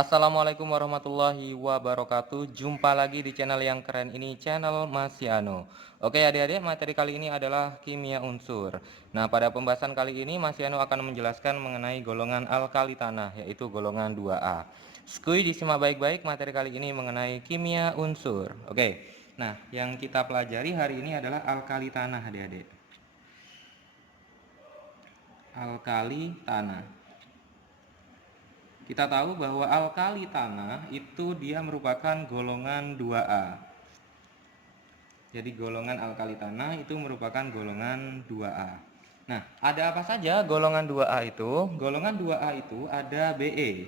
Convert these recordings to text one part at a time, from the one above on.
Assalamualaikum warahmatullahi wabarakatuh. Jumpa lagi di channel yang keren ini, channel Masiano. Oke adik-adik, materi kali ini adalah kimia unsur. Nah, pada pembahasan kali ini Masiano akan menjelaskan mengenai golongan alkali tanah, yaitu golongan 2A. Skuy disimak baik-baik, materi kali ini mengenai kimia unsur. Oke, nah yang kita pelajari hari ini adalah alkali tanah adik-adik. Alkali tanah. Kita tahu bahwa alkali tanah itu dia merupakan golongan 2A. Jadi golongan alkali tanah itu merupakan golongan 2A. Nah, ada apa saja golongan 2A itu? Golongan 2A itu ada Be.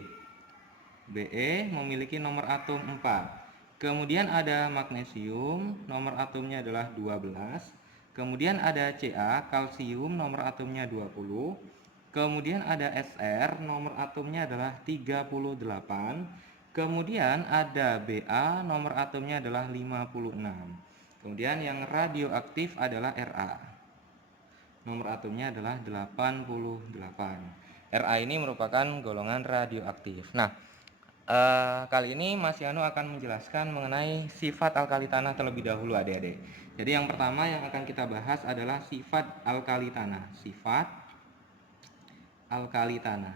Be memiliki nomor atom 4. Kemudian ada magnesium, nomor atomnya adalah 12. Kemudian ada Ca, kalsium, nomor atomnya 20. Kemudian ada Sr, nomor atomnya adalah 38. Kemudian ada Ba, nomor atomnya adalah 56. Kemudian yang radioaktif adalah Ra. Nomor atomnya adalah 88. Ra ini merupakan golongan radioaktif. Nah, kali ini Mas Yano akan menjelaskan mengenai sifat alkali tanah terlebih dahulu adik-adik. Jadi yang pertama yang akan kita bahas adalah sifat alkali tanah. Sifat alkali tanah.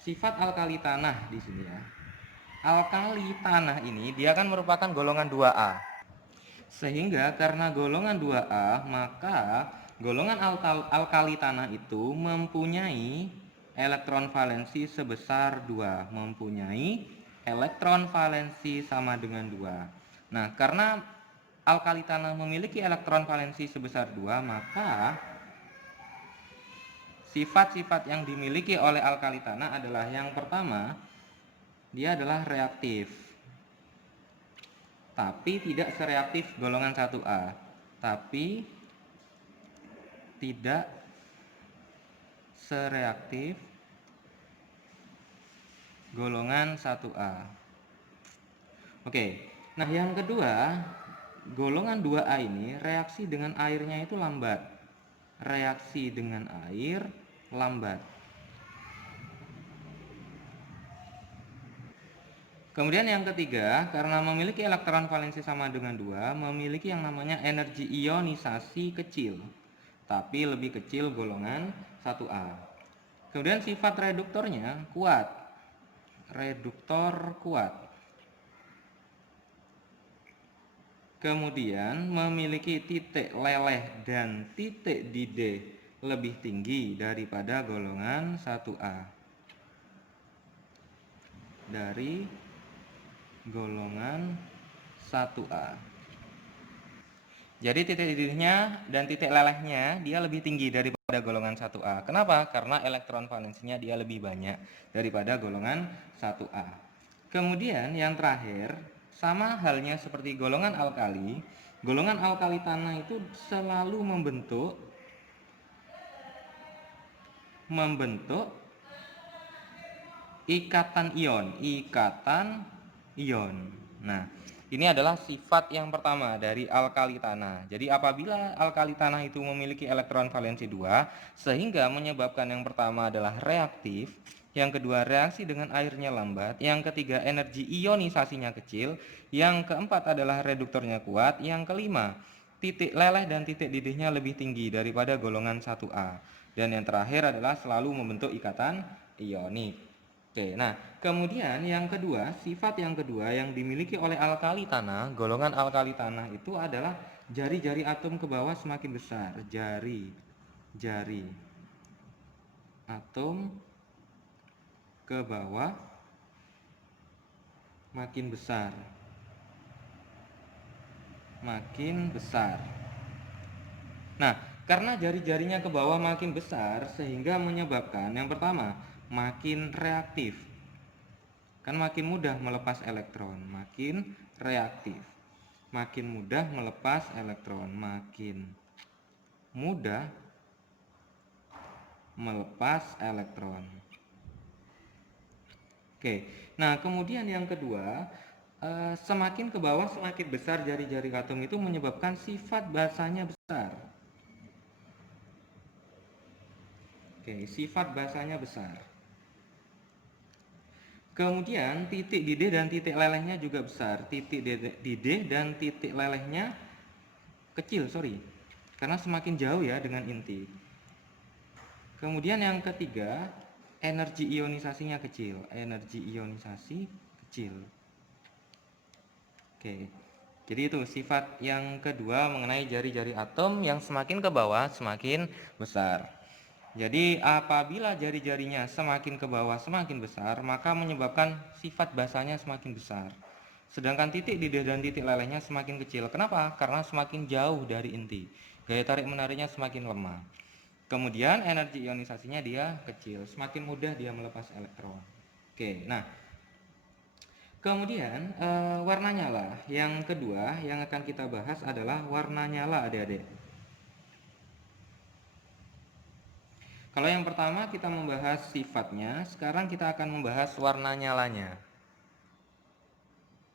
Sifat alkali tanah di sini ya. Alkali tanah ini dia kan merupakan golongan 2A. Sehingga karena golongan 2A, maka golongan alkali tanah itu mempunyai elektron valensi sebesar 2, mempunyai elektron valensi sama dengan 2. Nah, karena alkali tanah memiliki elektron valensi sebesar 2, maka sifat-sifat yang dimiliki oleh alkali tanah adalah yang pertama, dia adalah reaktif. Tapi tidak sereaktif golongan 1A. Tapi tidak sereaktif golongan 1A. Oke. Nah, yang kedua, golongan 2A ini reaksi dengan airnya itu lambat. Reaksi dengan air lambat. Kemudian yang ketiga, karena memiliki elektron valensi sama dengan 2, memiliki yang namanya energi ionisasi kecil, tapi lebih kecil golongan 1A. Kemudian sifat reduktornya kuat. Reduktor kuat. Kemudian memiliki titik leleh dan titik didih lebih tinggi daripada golongan 1A. Dari golongan 1A. Jadi titik didihnya dan titik lelehnya dia lebih tinggi daripada golongan 1A. Kenapa? Karena elektron valensinya dia lebih banyak daripada golongan 1A. Kemudian yang terakhir, sama halnya seperti golongan alkali tanah itu selalu membentuk ikatan ion. Nah, ini adalah sifat yang pertama dari alkali tanah. Jadi apabila alkali tanah itu memiliki elektron valensi 2, sehingga menyebabkan yang pertama adalah reaktif, yang kedua reaksi dengan airnya lambat, yang ketiga energi ionisasinya kecil, yang keempat adalah reduktornya kuat, yang kelima titik leleh dan titik didihnya lebih tinggi daripada golongan 1A. Dan yang terakhir adalah selalu membentuk ikatan ionik. Oke, nah kemudian yang kedua, sifat yang kedua yang dimiliki oleh alkali tanah, golongan alkali tanah itu adalah jari-jari atom ke bawah semakin besar. Jari atom ke bawah makin besar. Makin besar. Nah, karena jari-jarinya ke bawah makin besar sehingga menyebabkan yang pertama, makin reaktif. Kan makin mudah melepas elektron, makin reaktif. Makin mudah melepas elektron, makin mudah melepas elektron. Oke, nah kemudian yang kedua, semakin ke bawah semakin besar jari-jari atom itu menyebabkan sifat basanya besar. Oke, sifat basanya besar. Kemudian titik di D dan titik lelehnya juga besar. Titik di D dan titik lelehnya kecil, sorry. Karena semakin jauh ya dengan inti. Kemudian yang ketiga, energi ionisasinya kecil. Energi ionisasi kecil. Oke. Jadi itu sifat yang kedua mengenai jari-jari atom, yang semakin ke bawah semakin besar. Jadi apabila jari-jarinya semakin ke bawah semakin besar, maka menyebabkan sifat basanya semakin besar. Sedangkan titik di D dan titik lelehnya semakin kecil. Kenapa? Karena semakin jauh dari inti. Gaya tarik menariknya semakin lemah. Kemudian energi ionisasinya dia kecil, semakin mudah dia melepas elektron. Oke, nah kemudian warna nyala yang kedua yang akan kita bahas adalah warna nyala, adik-adik. Kalau yang pertama kita membahas sifatnya, sekarang kita akan membahas warna nyalanya.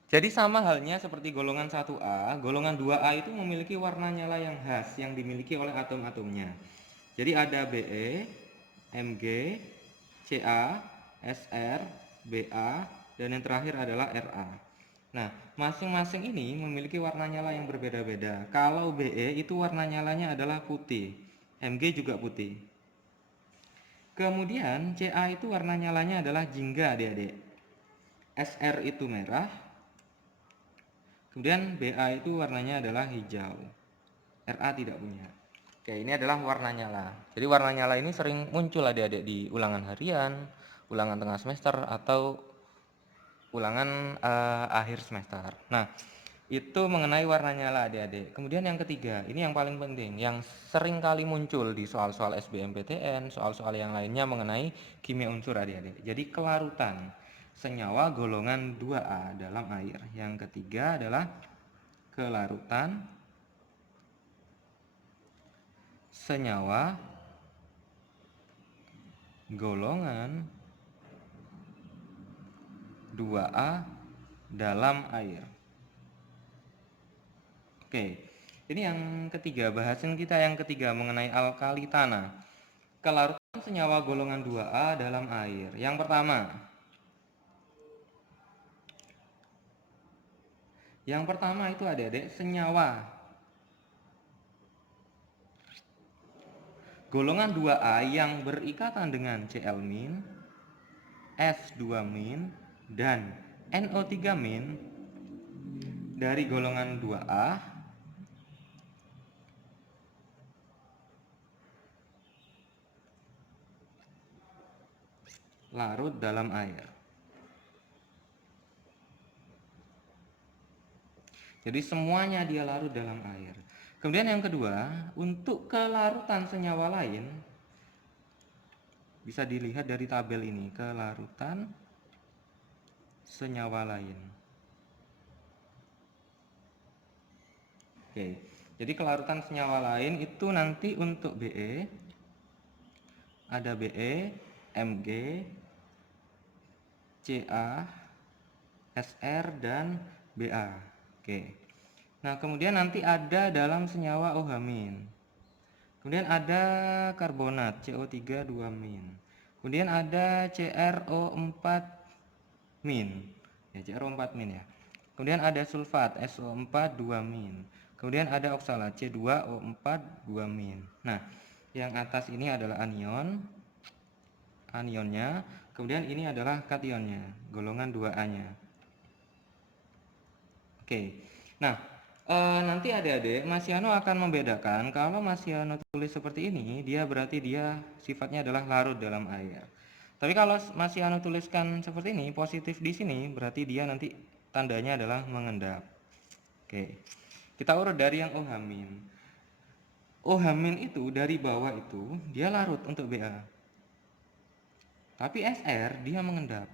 Jadi sama halnya seperti golongan 1A, golongan 2A itu memiliki warna nyala yang khas yang dimiliki oleh atom-atomnya. Jadi ada Be, Mg, Ca, Sr, Ba, dan yang terakhir adalah Ra. Nah, masing-masing ini memiliki warna nyala yang berbeda-beda. Kalau Be itu warna nyalanya adalah putih, Mg juga putih. Kemudian Ca itu warna nyalanya adalah jingga, adik-adik. Sr itu merah. Kemudian Ba itu warnanya adalah hijau. Ra tidak punya. Oke, ini adalah warna nyala. Jadi warna nyala ini sering muncul adik-adik di ulangan harian, ulangan tengah semester, atau ulangan akhir semester. Nah, itu mengenai warna nyala adik-adik. Kemudian yang ketiga, ini yang paling penting, yang sering kali muncul di soal-soal SBMPTN, soal-soal yang lainnya mengenai kimia unsur adik-adik. Jadi kelarutan senyawa golongan 2A dalam air. Yang ketiga adalah kelarutan senyawa golongan 2A dalam air. Oke, ini yang ketiga, bahasan kita yang ketiga mengenai alkali tanah. Kelarutan senyawa golongan 2A dalam air. Yang pertama itu adik-adik senyawa golongan 2A yang berikatan dengan Cl-, S2-, dan NO3- dari golongan 2A larut dalam air. Jadi semuanya dia larut dalam air. Kemudian yang kedua, untuk kelarutan senyawa lain bisa dilihat dari tabel ini, kelarutan senyawa lain. Oke, jadi kelarutan senyawa lain itu nanti untuk Be ada Be, Mg, Ca, Sr, dan Ba. Oke. Nah, kemudian nanti ada dalam senyawa OH-. Kemudian ada karbonat CO3 2-. Kemudian ada CrO4-. Ya, CrO4- ya. Kemudian ada sulfat SO4 2-. Kemudian ada oksalat C2O4 2-. Nah, yang atas ini adalah anionnya. Kemudian ini adalah kationnya, golongan 2A-nya. Oke. Nah, nanti adik-adik Mas Yano akan membedakan. Kalau Mas Yano tulis seperti ini, dia berarti dia sifatnya adalah larut dalam air. Tapi kalau Mas Yano tuliskan seperti ini, positif di sini, berarti dia nanti tandanya adalah mengendap. Oke. Kita urut dari yang OH-. OH- itu dari bawah itu dia larut untuk Ba. Tapi Sr dia mengendap.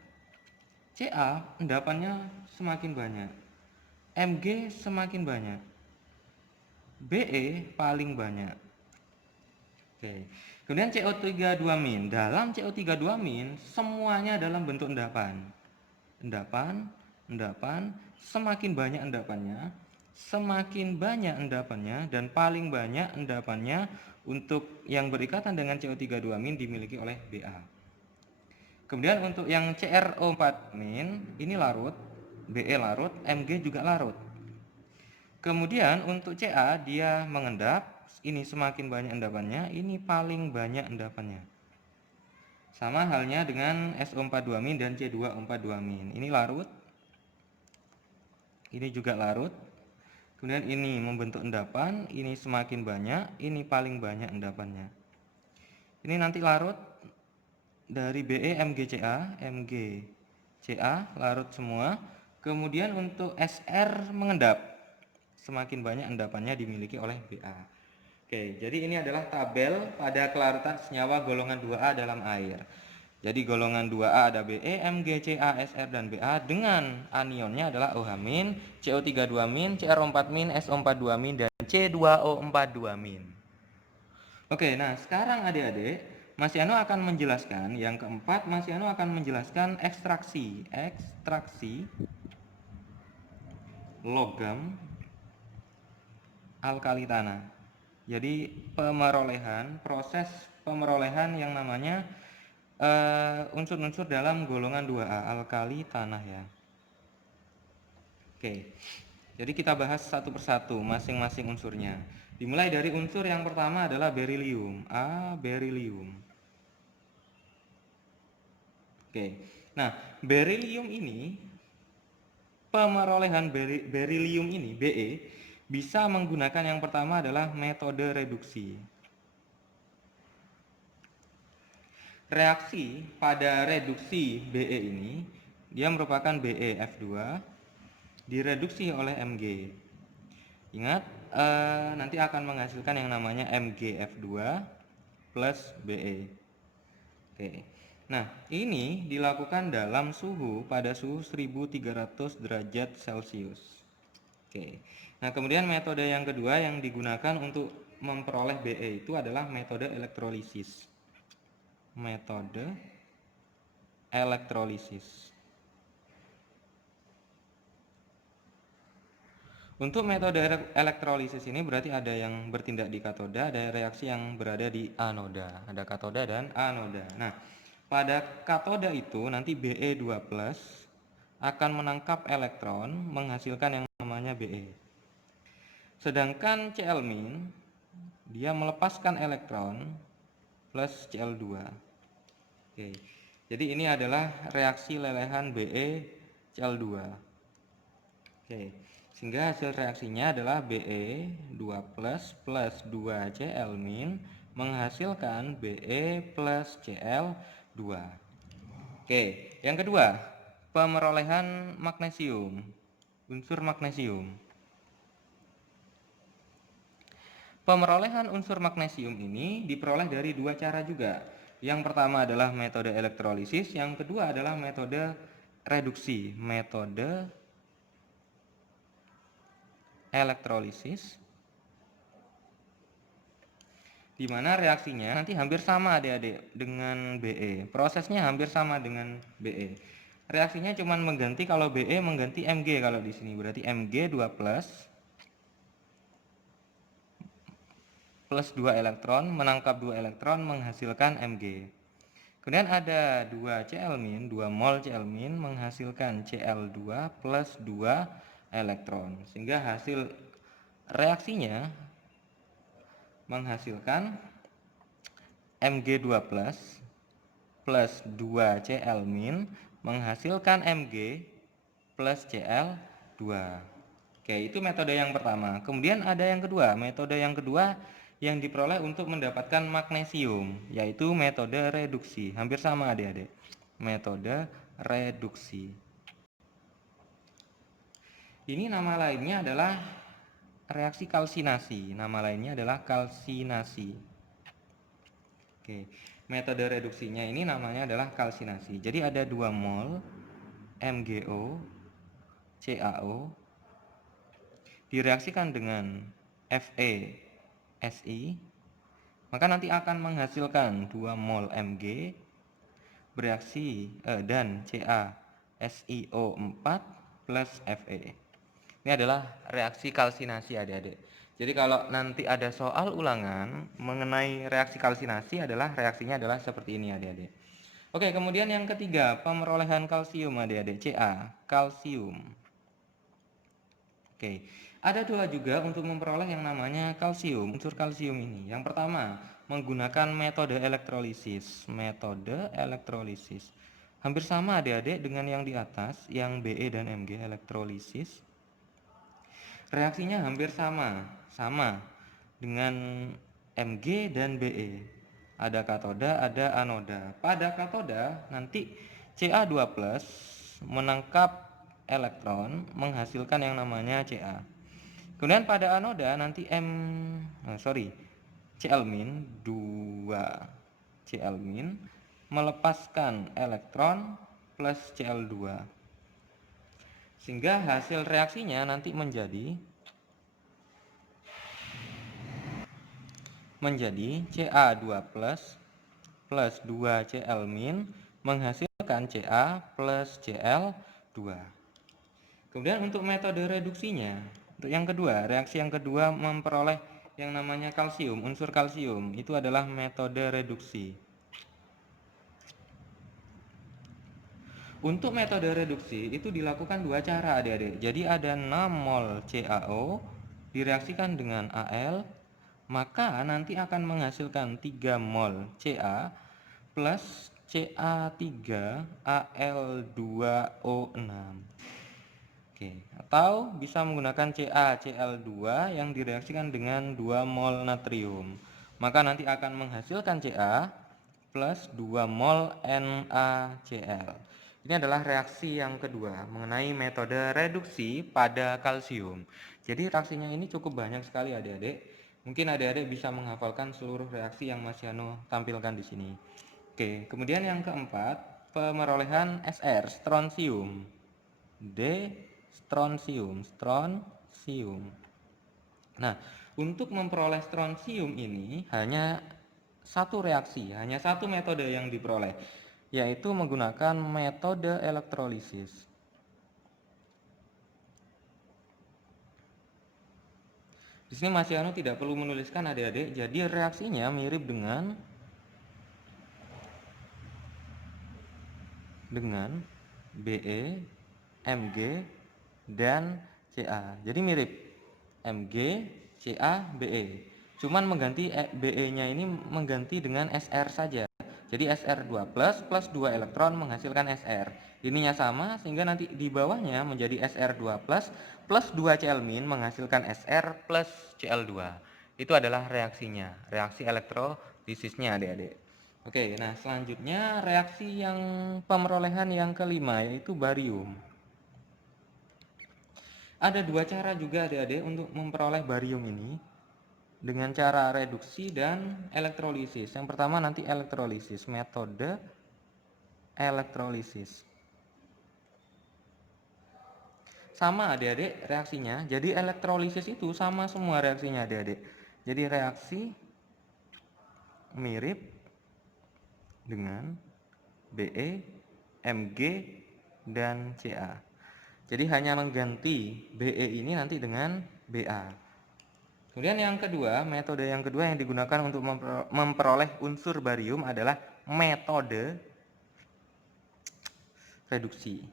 Ca endapannya semakin banyak. Mg semakin banyak. Be paling banyak. Oke. Kemudian CO3 2-. Dalam CO3 2- semuanya dalam bentuk endapan. Endapan, semakin banyak endapannya, semakin banyak endapannya dan paling banyak endapannya untuk yang berikatan dengan CO3-2- dimiliki oleh Ba. Kemudian untuk yang CrO4- ini larut, Be larut, Mg juga larut. Kemudian untuk Ca dia mengendap, ini semakin banyak endapannya, ini paling banyak endapannya. Sama halnya dengan SO42- dan C2O42-. Ini larut, ini juga larut. Kemudian ini membentuk endapan, ini semakin banyak, ini paling banyak endapannya. Ini nanti larut dari Be MgCa, MgCa larut semua. Kemudian untuk Sr mengendap, semakin banyak endapannya dimiliki oleh Ba. Oke, jadi ini adalah tabel pada kelarutan senyawa golongan 2A dalam air. Jadi golongan 2A ada Be, Mg, Ca, Sr, dan Ba dengan anionnya adalah OH-, CO32-, Cr4-, SO42-, dan C2O42-. Oke, nah sekarang adik-adik, Mas Yano akan menjelaskan yang keempat, Mas Yano akan menjelaskan ekstraksi logam alkali tanah. Jadi proses pemerolehan yang namanya unsur-unsur dalam golongan 2A alkali tanah ya. Oke, jadi kita bahas satu persatu masing-masing unsurnya. Dimulai dari unsur yang pertama adalah berilium, berilium. Oke, nah berilium ini, pemerolehan berilium ini, Be, bisa menggunakan yang pertama adalah metode reduksi. Reaksi pada reduksi Be ini, dia merupakan BeF2 direduksi oleh Mg. Ingat, nanti akan menghasilkan yang namanya MgF2 plus Be. Oke. Nah, ini dilakukan dalam pada suhu 1300 derajat Celcius. Oke. Nah, kemudian metode yang kedua yang digunakan untuk memperoleh Be itu adalah metode elektrolisis. Metode elektrolisis. Untuk metode elektrolisis ini berarti ada yang bertindak di katoda, ada reaksi yang berada di anoda. Ada katoda dan anoda. Nah, pada katoda itu nanti Be2+ akan menangkap elektron menghasilkan yang namanya Be. Sedangkan Cl- dia melepaskan elektron plus Cl2. Oke. Jadi ini adalah reaksi lelehan Be Cl2. Oke. Sehingga hasil reaksinya adalah Be2+ plus 2Cl- menghasilkan Be plus Cl2. Oke, yang kedua, pemerolehan magnesium, unsur magnesium. Pemerolehan unsur magnesium ini diperoleh dari dua cara juga. Yang pertama adalah metode elektrolisis, yang kedua adalah metode reduksi. Metode elektrolisis, di mana reaksinya nanti hampir sama adik-adik dengan Be. Prosesnya hampir sama dengan Be. Reaksinya cuma mengganti, kalau Be mengganti Mg kalau di sini, berarti Mg2+ plus 2 elektron menangkap 2 elektron menghasilkan Mg. Kemudian ada 2 Cl-, 2 mol Cl- menghasilkan Cl2 plus 2 elektron. Sehingga hasil reaksinya menghasilkan Mg2+ plus 2 Cl- menghasilkan Mg plus Cl2. Oke, itu metode yang pertama. Kemudian ada yang kedua, metode yang kedua yang diperoleh untuk mendapatkan magnesium, yaitu metode reduksi. Hampir sama adik-adik. Metode reduksi. Ini nama lainnya adalah reaksi kalsinasi. Nama lainnya adalah kalsinasi. Oke, metode reduksinya ini namanya adalah kalsinasi. Jadi ada 2 mol MgO CaO direaksikan dengan FeSi, maka nanti akan menghasilkan 2 mol Mg bereaksi dan CaSiO4 plus Fe. Ini adalah reaksi kalsinasi adik-adik. Jadi kalau nanti ada soal ulangan mengenai reaksi kalsinasi reaksinya adalah seperti ini adik-adik. Oke, kemudian yang ketiga, pemerolehan kalsium adik-adik, Ca, kalsium. Oke, ada dua juga untuk memperoleh yang namanya kalsium, unsur kalsium ini. Yang pertama, menggunakan metode elektrolisis. Metode elektrolisis. Hampir sama adik-adik dengan yang di atas, yang Be dan Mg elektrolisis. Reaksinya hampir sama dengan Mg dan Be. Ada katoda, ada anoda. Pada katoda nanti Ca2+ menangkap elektron menghasilkan yang namanya Ca. Kemudian pada anoda nanti Cl-2 Cl- melepaskan elektron plus Cl2. Sehingga hasil reaksinya nanti menjadi Ca2+ plus 2Cl- menghasilkan Ca plus Cl2. Kemudian untuk metode reduksinya, untuk yang kedua, reaksi yang kedua memperoleh yang namanya kalsium, unsur kalsium, itu adalah metode reduksi. Untuk metode reduksi itu dilakukan dua cara adik-adik. Jadi ada 6 mol CaO direaksikan dengan Al, maka nanti akan menghasilkan 3 mol Ca plus Ca3Al2O6. Oke, atau bisa menggunakan CaCl2 yang direaksikan dengan 2 mol natrium. Maka nanti akan menghasilkan Ca plus 2 mol NaCl. Ini adalah reaksi yang kedua mengenai metode reduksi pada kalsium. Jadi reaksinya ini cukup banyak sekali adik-adik. Mungkin adik-adik bisa menghafalkan seluruh reaksi yang Mas Yano tampilkan di sini. Oke, kemudian yang keempat, pemerolehan Sr, strontium. Strontium. Nah, untuk memperoleh strontium ini hanya satu reaksi, hanya satu metode yang diperoleh, yaitu menggunakan metode elektrolisis. Di sini Mas Yano tidak perlu menuliskan adik-adik, jadi reaksinya mirip dengan Be, Mg, dan Ca. Jadi mirip Mg, Ca, Be. Cuman mengganti Be-nya ini mengganti dengan Sr saja. Jadi Sr2+ plus 2 elektron menghasilkan Sr. Ininya sama sehingga nanti di bawahnya menjadi Sr2+ plus 2 Cl- menghasilkan Sr plus Cl2. Itu adalah reaksinya, reaksi elektrolisisnya adik-adik. Oke, nah selanjutnya reaksi yang pemerolehan yang kelima yaitu barium. Ada dua cara juga adik-adik untuk memperoleh barium ini, dengan cara reduksi dan elektrolisis. Yang pertama nanti elektrolisis, metode elektrolisis. Sama adik-adik reaksinya. Jadi elektrolisis itu sama semua reaksinya adik-adik. Jadi reaksi mirip dengan Be, Mg, dan Ca. Jadi hanya mengganti Be ini nanti dengan Ba. Kemudian yang kedua, metode yang kedua yang digunakan untuk memperoleh unsur barium adalah metode reduksi.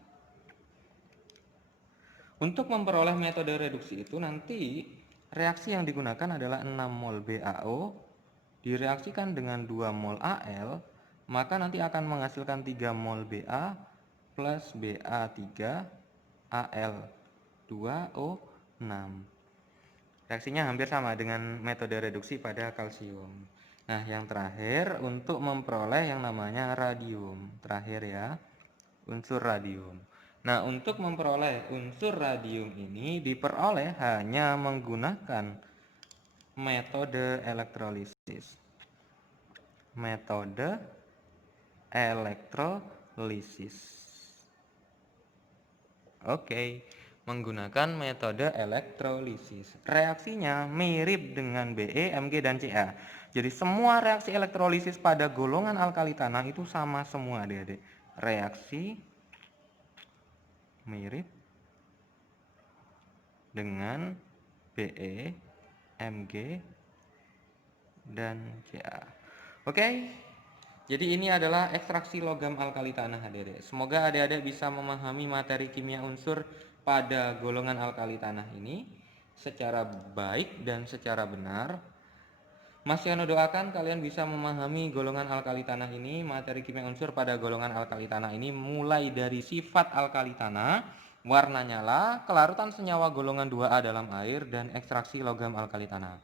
Untuk memperoleh metode reduksi itu nanti reaksi yang digunakan adalah 6 mol BaO direaksikan dengan 2 mol Al, maka nanti akan menghasilkan 3 mol Ba plus Ba3 Al2O6. Reaksinya hampir sama dengan metode reduksi pada kalsium. Nah, yang terakhir untuk memperoleh yang namanya radium. Terakhir ya, unsur radium. Nah, untuk memperoleh unsur radium ini diperoleh hanya menggunakan metode elektrolisis. Metode elektrolisis. Oke, menggunakan metode elektrolisis. Reaksinya mirip dengan Be, Mg, dan Ca. Jadi semua reaksi elektrolisis pada golongan alkali tanah itu sama semua adik-adik. Reaksi mirip dengan Be, Mg, dan Ca. Oke, jadi ini adalah ekstraksi logam alkali tanah adik-adik. Semoga adik-adik bisa memahami materi kimia unsur pada golongan alkali tanah ini secara baik dan secara benar. Mas Yono doakan kalian bisa memahami golongan alkali tanah ini, materi kimia unsur pada golongan alkali tanah ini mulai dari sifat alkali tanah, warna nyala, kelarutan senyawa golongan 2A dalam air, dan ekstraksi logam alkali tanah.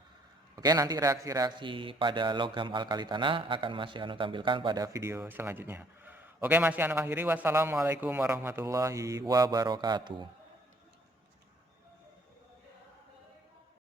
Oke, nanti reaksi-reaksi pada logam alkali tanah akan Mas Yono tampilkan pada video selanjutnya. Oke, Mas Yono akhiri. Wassalamualaikum warahmatullahi wabarakatuh.